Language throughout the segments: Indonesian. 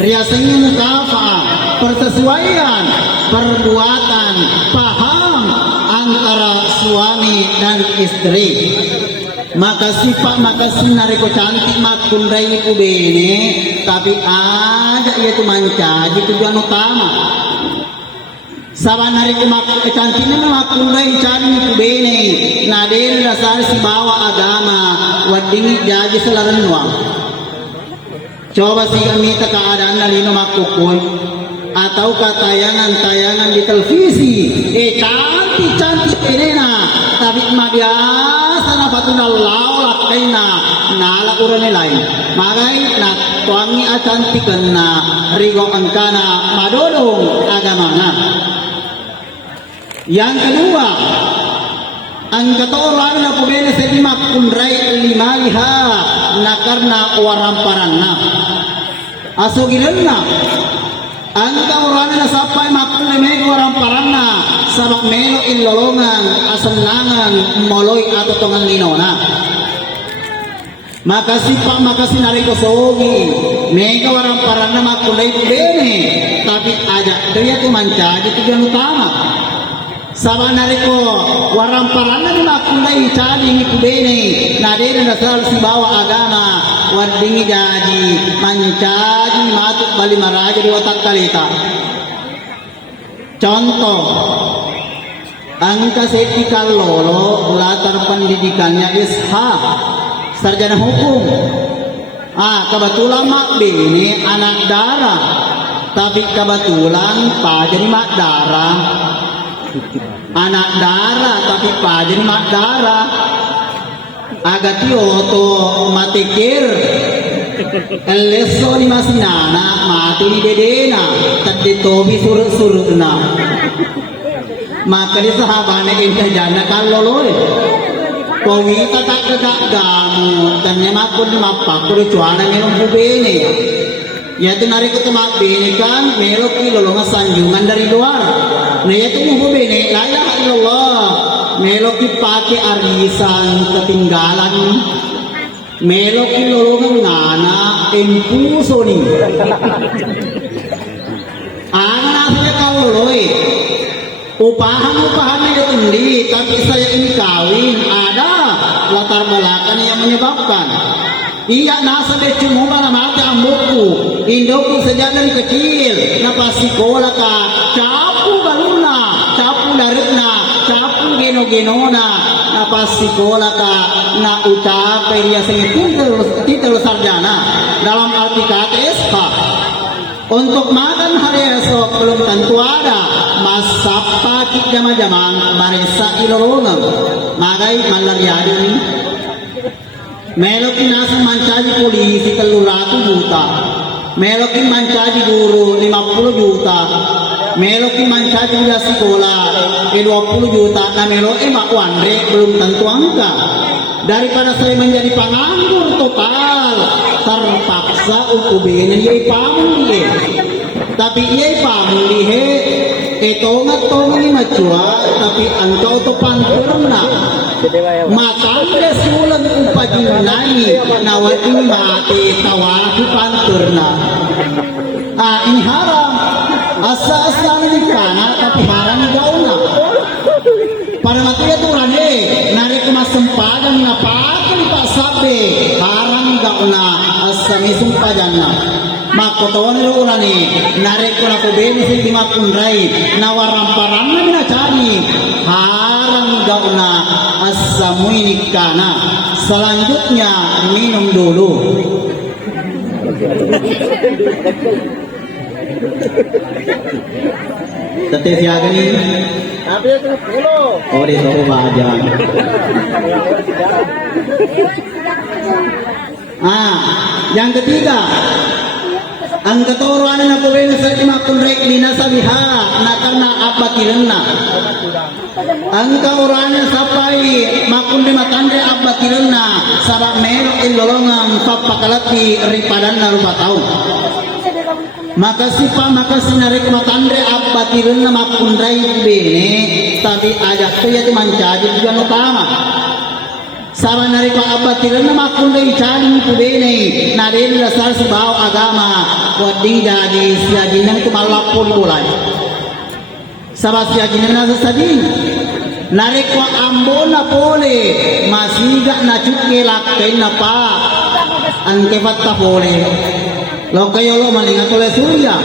riasanya mukafa'ah, persesuaian perbuatan, paham antara suami dan istri. Makasih Pak, makasih nariko cantik makundai ku bene, tapi ada yaitu mancaji tujuan utama. Saban hari kecantiknya makundai cari ku bene, nadel dasar si bawa agama, wadingi jadi selaran uang. Coba sih kami keadaan nalino makukun atau tayangan-tayangan di televisi, cantik-cantik penena, tapi biasa na patuna laulat kaina nala urane lain. Magai na tuangi acantikan na rigo angkana madodong agamana. Yang kedua, ang katoran na pumili sa lima kunray limaliha na karna waramparan na. Asugilan na. Ang kauranan na sapay makunay may waramparan na sabak melo ilolongan asamlangan moloy ato tongan linona. Makasih Pak, makasih nariko sogi. May waramparan na makunay bene. Tapi ada kaya tumanca di tujuan utama. Sama nariko waramparan na makunay cali ni kubene. Nadere na sal si bawa agama. Wadingi jadi mancaji matuk bali maraja di watak kalita. Contoh, ang kasetikal lolo latar pendidikannya isha sarjana hukum. Kebetulan mak bini anak darah, tapi kebetulan pa jadi mak darah. Anak darah tapi pa jadi mak darah. Agak tioto matikir eleso ni masinana mati ni dedena tadi tobi surut-surutna maka di sahabane indah jana kaloloy kowita tak kegak gamu dan nyamakun mapak kudu cuana minum bubene yaitu narik ke mak bene kan melok lolonga sanjungan dari luar nah yaitu bubene la ilaha illallah melok pakai arisan ketinggalan melok lolongan ngana empuso ni anaknya kau loy upahan itu undi tapi saya ini kawin ada latar belakang yang menyebabkan iya nasa de cuma mana mati ambuku indokku sejak dari kecil napa sekolah ka capu baluna capu darina capu geno-genona napa sekolah ka na ucapai dia titel sarjana dalam arti kata SK untuk makan hari esok belum tentu ada masa pakit jama-jamang maresa ilolongan magai malariadi ini melokin nasa mancaji polisi 300 juta melokin mancaji guru 50 juta melokin mancaji udah sekolah 20 juta nah melo mak wandre belum tentu angka daripada saya menjadi penganggur total terpaksa ukubenya yai pamuli tapi yai pamuli etongat-tongat ni macua tapi engkau to panturna matanda sulan upajinai nawating mati tawala ku panturna ini haram asa-asa ni kana tapi haram gauna pada mati itu rane narik mas sempadan ngapakan pak sabe haram gauna asa ni sempadanna makotawan lu urani narik kuna ko beni sing dimapun rai nawaramparang na cari haram gauna asamu ini kana selanjutnya minum dulu tetes ya gini oh di sofa aja yang ketiga ang katuruan na po rin sa imakong rekli na sabiha na karna abatirenna ang kauruan na sapay makundi matande abatirenna sabak melo ilolongan papakalati ripadan na rupataw makasih pa makasih narik matande abatirenna makundray bene tapi ajak to yati mancaji tujuan utama Sama nariko abatiran na makundai cari kubene nadel dasar si bawa agama ding jadi siya nang tumalapon ulay. Sabas siya nang nasa sading. Narikwa ambo na pole, masiga na chukilak kay na pa. Ang kepat ta pole. Lo kayo lo malingat oleh surya.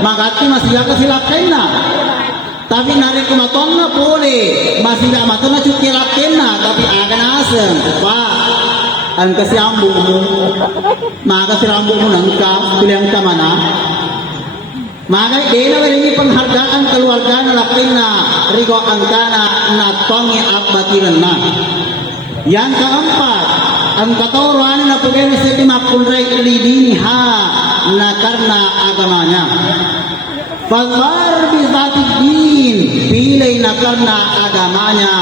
Magati masiga ka sila kay na. Tapi narikwa matong na pole, masiga matong na chukilak kay na. Tapi aga na asem, pa. Ang kasi ambo mo. Maga si ambo mo nang ka, kuliang ka mana. Maka dena ini penghargaan keluarga lakin na rigo angkana na tongi akbatiran na. Yang keempat, ang katoran na pugay sa timakulray lidinha na karena agamanya. Fadbar bizatik din pilay na karena agamanya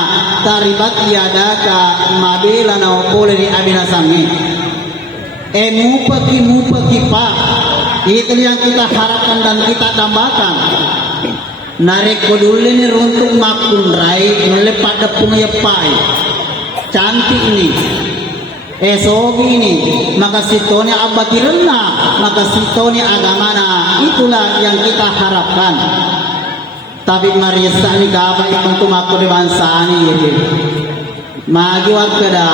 taribat yadaka mabila na upuli ni abinasangi. Mupaki pa. Itu yang kita harapkan dan kita dambakan. Narik kodule ni runtung makun rai melepat depung yepai. Cantik ini. Sogi ini. Maka sitone abati renna. Maka sitone agamana. Itulah yang kita harapkan. Tapi marisa ni kaba ikon tumakko di bangsa ni. Magiwag kada.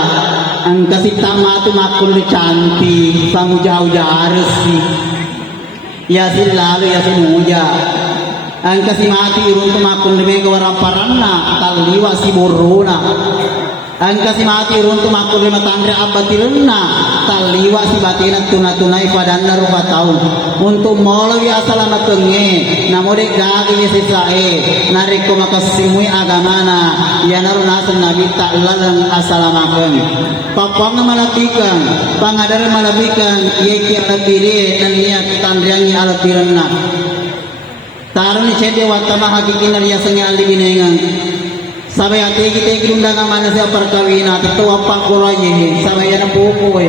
Ang kasi tama tumakko ni cantik. Pangujaw-jaw resi. Yasin lalu yasin muja ang kasi mati irun tumakon lime gawarang paranna taliwa si borona ang kasi mati irun tumakon lima tangre abatirenna taliwa si batina tunay padanna rupa taun untuk molawi asalama tenge namode gagi sisae nariko makasimui agamana yanarunasan nabi ta'lalan asalamakan papang malapikan pangadaran malapikan yeki alapire dan niat tandriangi alapirenna taruni cede watama hakikin nariasanya aliginengan sampai tegi undangan mana siya perkawina itu apa kurangnya sampai yana buku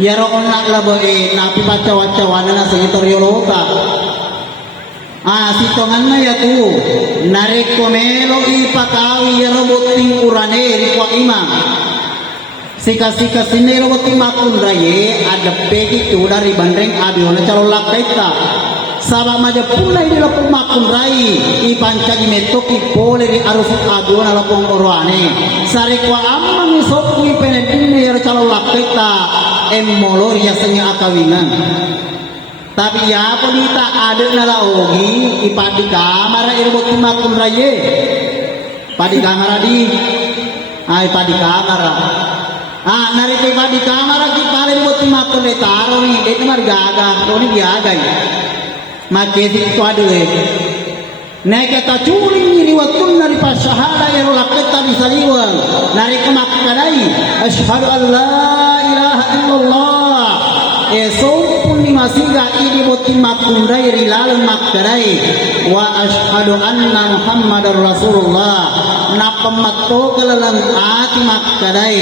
yaro onak labo napi baca-bacawana na sekitar yoloka sitongan na ya tu narik komelo ipakawi yaro buting urane rikwa imam sika-sika sinero buting makun raye ada pegi tu dari bandeng abiona calon lakaita sabab maja punai di lapong makun rai ipanca di metok ipole di arus abiona lapong orwane sarikwa amang isokku ipenedine yaro calon lakaita molor ya senya akawingan tapi ya polita ada nalaogi ipadi kamera irbot makun raye padi kamera di padi kamera narito padi kamera ki pare irbot makun le taro ni itu margaga roni biaga makesi itu ada Neka curi ni waktu nari pas syahada yang lakita bisaliwang nari kemakadai asyhadu an la ilaha illallah pun ni masiga ini boti makundai rilalan makadai wa asyhadu anna muhammadar rasulullah napamatto kalalang ati makadai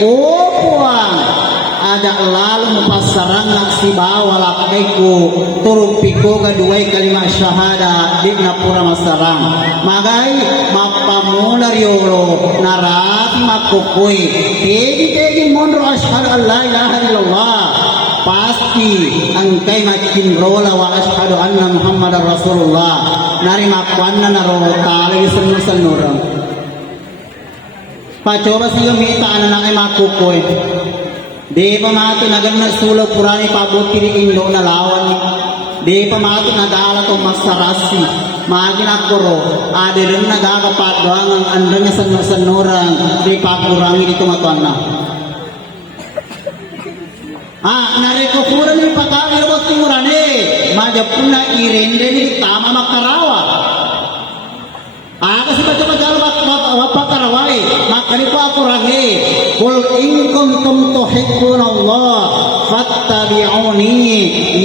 puang ada lalu pasaran si bawa lakaiku turupiko gaduai kalimat syahada di napura masarang magai mapamula riolo narat makukui tegi mundur asyhadu an la ilaha illallah pasti angkai makin rola wa asyhadu anna muhammadar rasulullah nari makwanna naro tali senu-senurang pacoba siya mita anak makukui de pamati naganna sula purani pabuti di Indo na lawan de pamati nadala to masarasi magina koro ade ren nagakapadwang ang andanya sanuran de pakurangi dito matwana nareko pura ni pakawi ro timurane majapuna irende ni tama makarawa kasi baca-baca apa karawai makani po ako rangi kul in kuntum tuhibbuna Allah fattabi'uni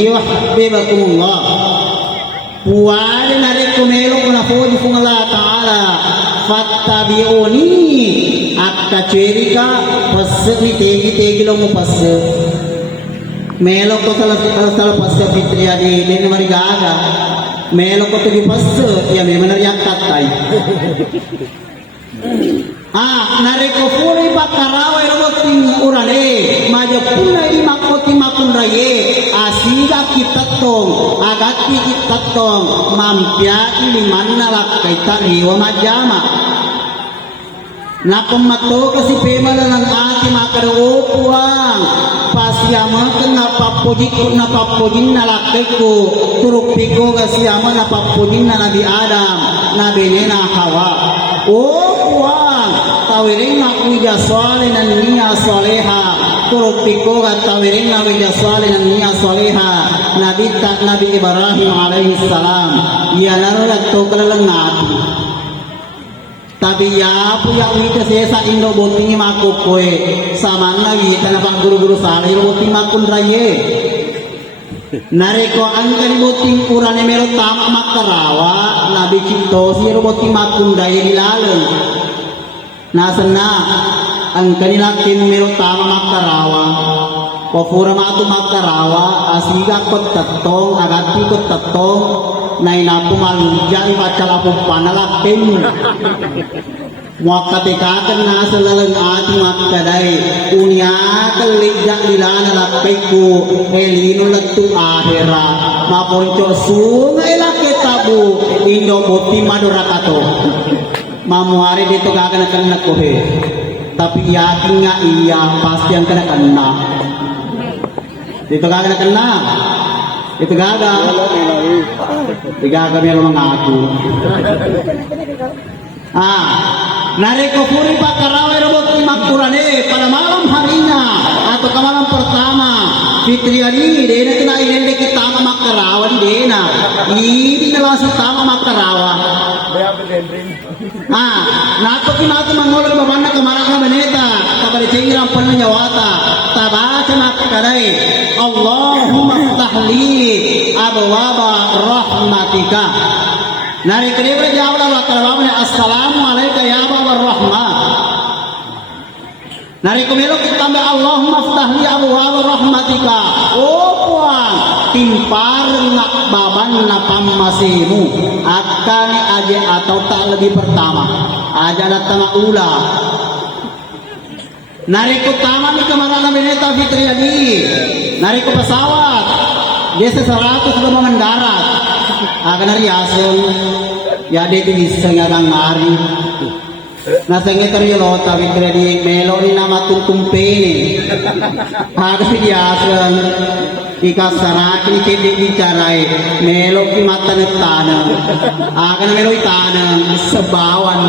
yuhibbukumullah puwari nare kumelo kuna fodi fung Allah Ta'ala fattabi'uni akka cerika pasni tegi lo mo pas melo ko salah pas fitria di mari gaga melo ko tuju pas ya memang yang katai Nareko puri pakarawai roboting urane maja puna di makoti makun raye asiga kita tong agati kita tong mampia ini mana lakai tariwa majama napamato kasi pemala ng ati makarupuang pasyama napapujin na lakai ko turupi ko kasyama napapujin na Nabi Adam Nabi na Hawa puang tawirin na wija swale na niya swaleha turupiko at tawirin na wija swale na niya swaleha Nabi Ibrahim alaihi salam yanaro nagto kalalang natin tabi ya puya wita sesa indo botingi makukoy sama na wita na pang guru-guru sala iro boting makundraye nareko ang kalibuting kurane mero tama makarawa Nabi Cipto si roboting makundraye nilalang nasan na ang kanilakin mero tama makarawa pofura matu makarawa asiga kot tattong agati kot tattong na inapumalujang pacalapu panalakin muakatikakan nasa lalang ating makadai unya kaligya nila nalakay ko elino lagto ahera maponcho sunga ilaki tabu indo buti madura kato mamuari dito kakanakan na kohe tapi yakin nga iya pasti ang kanakan na dito kakanakan na ito gaga kami ang mga ako nareko puri pakarawai robot makkurane pada malam harinya atau ke malam pertama fitriani dena kena ilende kita makarawa di dena ini adalah tama makarawa nato kinato mangolong babana kamarang na beneta kabali cengirang pananyawata tabaca makkarai Allahumma ftahli abwaba rahmatika nari kedua jawab wa taala assalamu alayka ya babar rahmah nari kumelo kita tambah Allahumma ftahli abwaba rahmatika puang timpar nak baban na pamasimu akan aja atau tak lebih pertama aja datang ula nari tama ni kamarana beneta fitriani nari pesawat dia 100 sudah mendarat akan hari asal ya dia bisa ngadang hari nasangnya terjelo tapi di meloni nama tumpeni harus biasa ikas saraki kini bicarai meloki mata tanam akan meloi tanam sebawan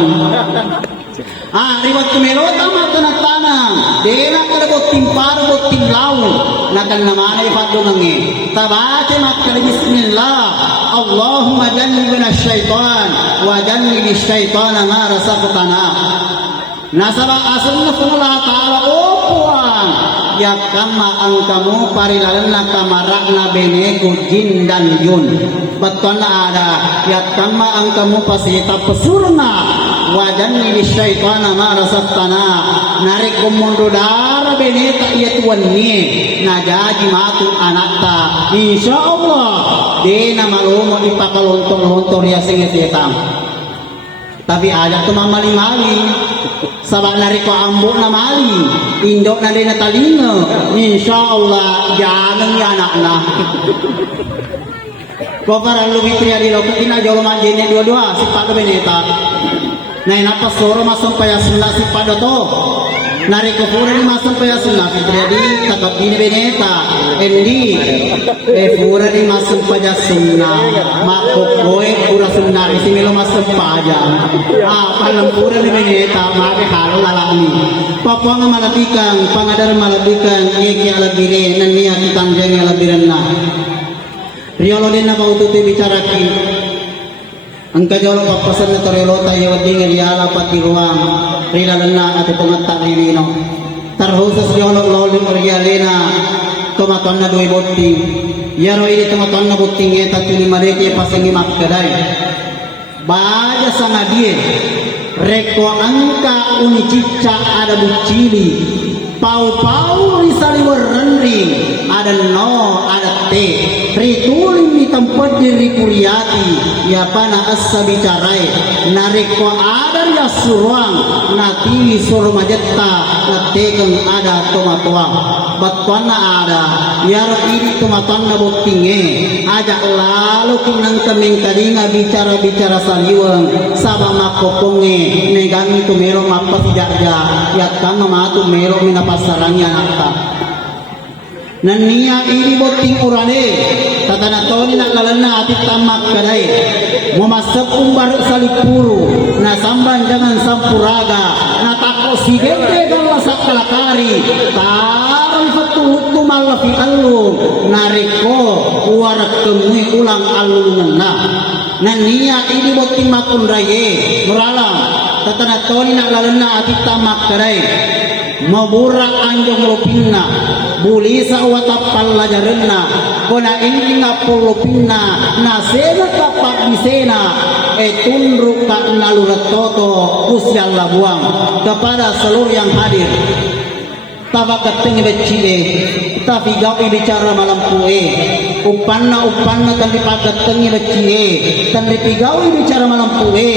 riwat melota mata tanam dena kada boting par boting lau nakan namana ifado nangi tabace matkali bismillah Allahumma jannibna syaitan wa jannibish syaitana ma razaqtana nasaba asalna sunna ta'ala puang ya kama ang kamu parilalan na kamarak na benego jin dan yun betul ada ya kama ang kamu pasita pesurna wajan ini syaitana ma razaqtana narik kumundu dara beneta iya tuan ni najaji matu anakta insyaallah dena malumo ipakalontor-lontor ya singesetam tapi ada tuh mali-mali sabak nariko ambo na mali indok na din na talinga insyaallah jangan ya anak-anak ko para lumiti ya dilo kina jolo manjene dua-dua si pada beneta na inapa soro masampaya sunna si pada to nariko pura ni masampaya sunna fitriadi kakap ini beneta endi pura ni masampaya sunna makokoe pura sunna isi melo masampaya palang pura ni beneta maka halo lalani papa nga malabikang pangadar malabikang iki alabire nan niya kitang jeng alabiran na riolo din na paututi bicaraki ang kajolo papasan na torelo tayo wading riala pati ruang rilalan na at itong at tarinino tarhusas riolo lolo rialina tumaton na duwi boting yaro ini tumaton na boting eta tuli mareke pasingi makkaday baja sa ngabie reko angka unicicca ada bucili pau-pau risali warrenri ada no ada te ritulim tempat diri kuliati ya pana asa bicarai nareko ada ya suruang nati suruh majetta natekeng ada tomatuang batwana ada ya ini tomatuang na botinge aja lalu kinang kaming kadinga bicara saliwang sabang makoponge negangi tumero mapasijarja ya kama matu mero minapasarangnya nakta nania ini boting urane tatana toni nak lalana atit tamak kadai memasak umbar salipuru na samban dengan sampuraga na tako sigete kalau sakalakari taran fatuhutu malafi allu nariko warak kemui ulang allu na nania ini boting makun raye muralam tatana toni nak lalana atit tamak kadai maburak anjong lopinna bulisa watapal lajarenna kona inna polopinna na sena kapak disena tundruk ka nalurat toto usyal labuang kepada seluruh yang hadir tabakat tengi becile tapi gawi bicara malam kue upanna tan dipakat tengi becile tan dipigawi bicara malam kue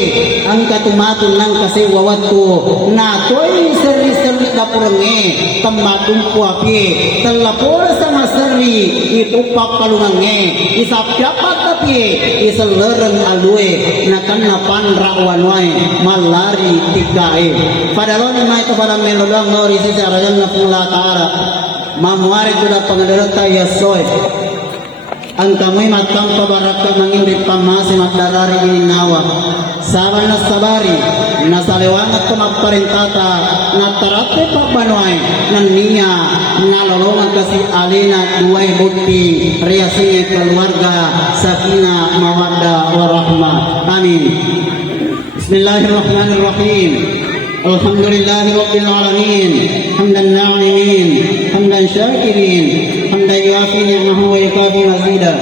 angka tumatun nang kasewa watu na toy seri dapurenge tamatum puapi telapor sama seri itu papalungange isap dapat tapi iselereng alue nakan napan rakwanwai malari tigae padalon mai kepada melodang ngori sisi arajan Allah Ta'ala mamuari kuda pengadarata ya soy angkamui matang pabaraka mangindit pamasi matdarari ini nawa saban nasabari nasalewangat kemaparintata natarate papanuai nania nalolongan kasih alina duai bukti riasine keluarga sakina mawaddah warahmah amin. Bismillahirrahmanirrahim. Alhamdulillahi Rabbil Alamin hamdan na'imin hamdan syakirin hamdan yuafi ni'mahu wa yukafi mazida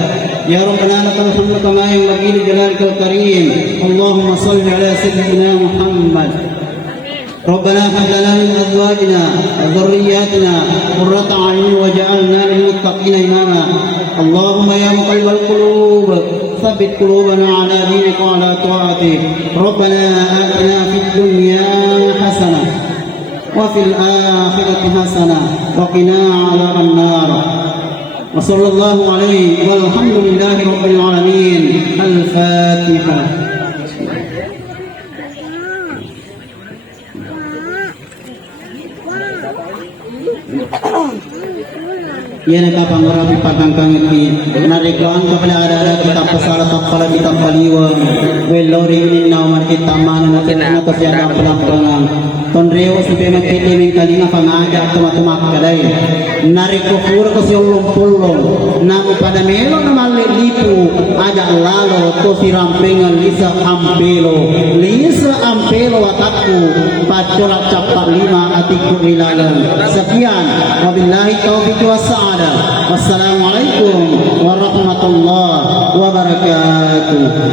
ya Rabbana lakal hamdu kama yanbaghi li jalalika karim Allahumma salli ala sayyidina Muhammad Rabbana hab lana min azwajina wa dhurriyyatina qurrata a'yun waj'alna lil muttaqina imama Allahumma ya muqallibal qulub ثبت قلوبنا على دينك وعلى طاعتك ربنا آتنا في الدنيا حسنة وفي الآخرة حسنة وقنا عذاب النار وصلى الله عليه والحمد لله رب العالمين الفاتحة. Ia nak pangurapi pagangkang iti narigaan kepada ada kita pasal tapala kita paliwa welori ini naumar kita mana kita terjadi pelampangan tonreo sampai makili mengkalinga pangaja tumak kadai nariko pur ko siulong pulong nang pada melo na malilipu ada lalo to sirampengan lisa ampelo watakku pacorak capak lima atiku ilalan sekian wabillahi taufiq wassalam. Wassalamualaikum warahmatullahi wabarakatuh.